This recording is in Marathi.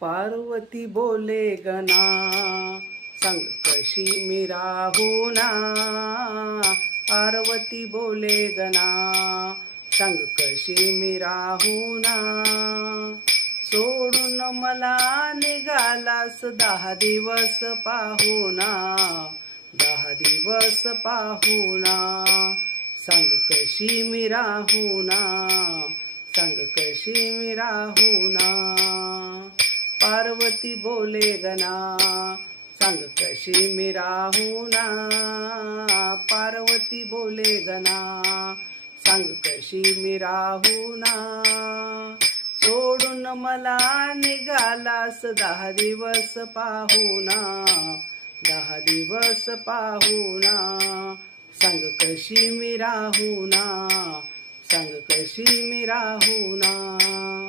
पार्वती बोले गना, सांग कशी मी राहू ना. पार्वती बोले गना, सांग कशी मी राहू ना. सोडून मला निघालास 10 दिवस पाहुणा, 10 दिवस पाहुणा. सांग कशी मी राहू ना, सांग कशी मी राहू ना. पार्वती बोले गना, सांग कशी मी राहू ना. पार्वती बोले गना, सांग कशी मी राहू ना. सोडून मला निघालास 10 दिवस पाहुणा, 10 दिवस पाहुणा. सांग कशी मी राहू ना, सांग कशी मी राहू ना.